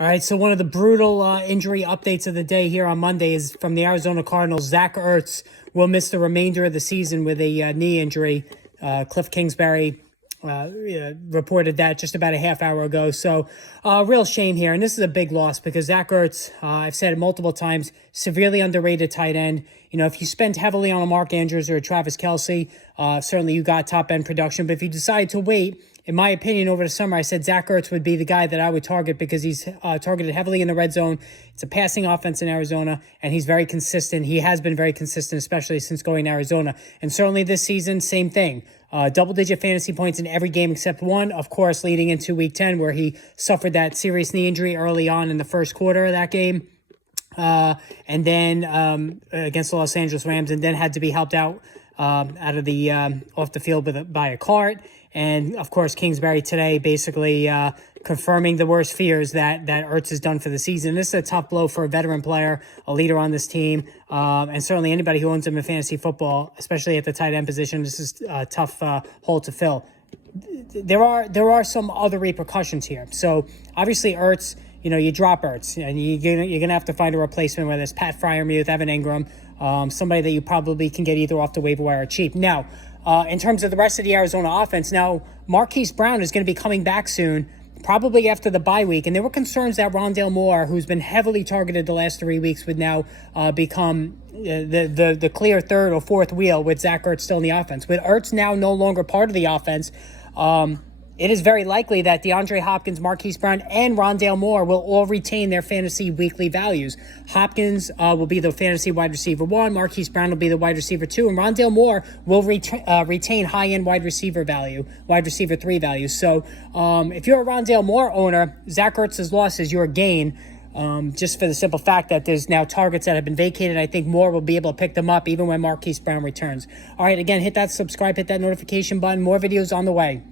All right, so one of the brutal injury updates of the day here on Monday is from the Arizona Cardinals. Zach Ertz will miss the remainder of the season with a knee injury. Cliff Kingsbury reported that just about a half hour ago. So real shame here. And this is a big loss because Zach Ertz, I've said it multiple times, severely underrated tight end. You know, if you spend heavily on a Mark Andrews or a Travis Kelce, certainly you got top end production. But if you decide to wait, in my opinion, over the summer, I said Zach Ertz would be the guy that I would target because he's targeted heavily in the red zone. It's a passing offense in Arizona, and he's very consistent. He has been very consistent, especially since going to Arizona. And certainly this season, same thing. Double-digit fantasy points in every game except one, of course, leading into Week 10, where he suffered that serious knee injury early on in the first quarter of that game. And then against the Los Angeles Rams, and then had to be helped out of the off the field by a cart. And, of course, Kingsbury today basically confirming the worst fears that Ertz has done for the season. This is a tough blow for a veteran player, a leader on this team, and certainly anybody who owns him in fantasy football, especially at the tight end position. This is a tough hole to fill. There are some other repercussions here. So, obviously, Ertz, you know, you drop Ertz, and you're gonna have to find a replacement, whether it's Pat Freiermuth, Evan Ingram, somebody that you probably can get either off the waiver wire or cheap. Now, in terms of the rest of the Arizona offense, now Marquise Brown is going to be coming back soon, probably after the bye week. And there were concerns that Rondale Moore, who's been heavily targeted the last 3 weeks, would now become the clear third or fourth wheel with Zach Ertz still in the offense. With Ertz now no longer part of the offense, it is very likely that DeAndre Hopkins, Marquise Brown, and Rondale Moore will all retain their fantasy weekly values. Hopkins will be the fantasy wide receiver 1, Marquise Brown will be the wide receiver 2, and Rondale Moore will retain high-end wide receiver 3 value. So if you're a Rondale Moore owner, Zach Ertz's loss is your gain. Just for the simple fact that there's now targets that have been vacated. I think Moore will be able to pick them up even when Marquise Brown returns. All right, again, hit that subscribe, hit that notification button. More videos on the way.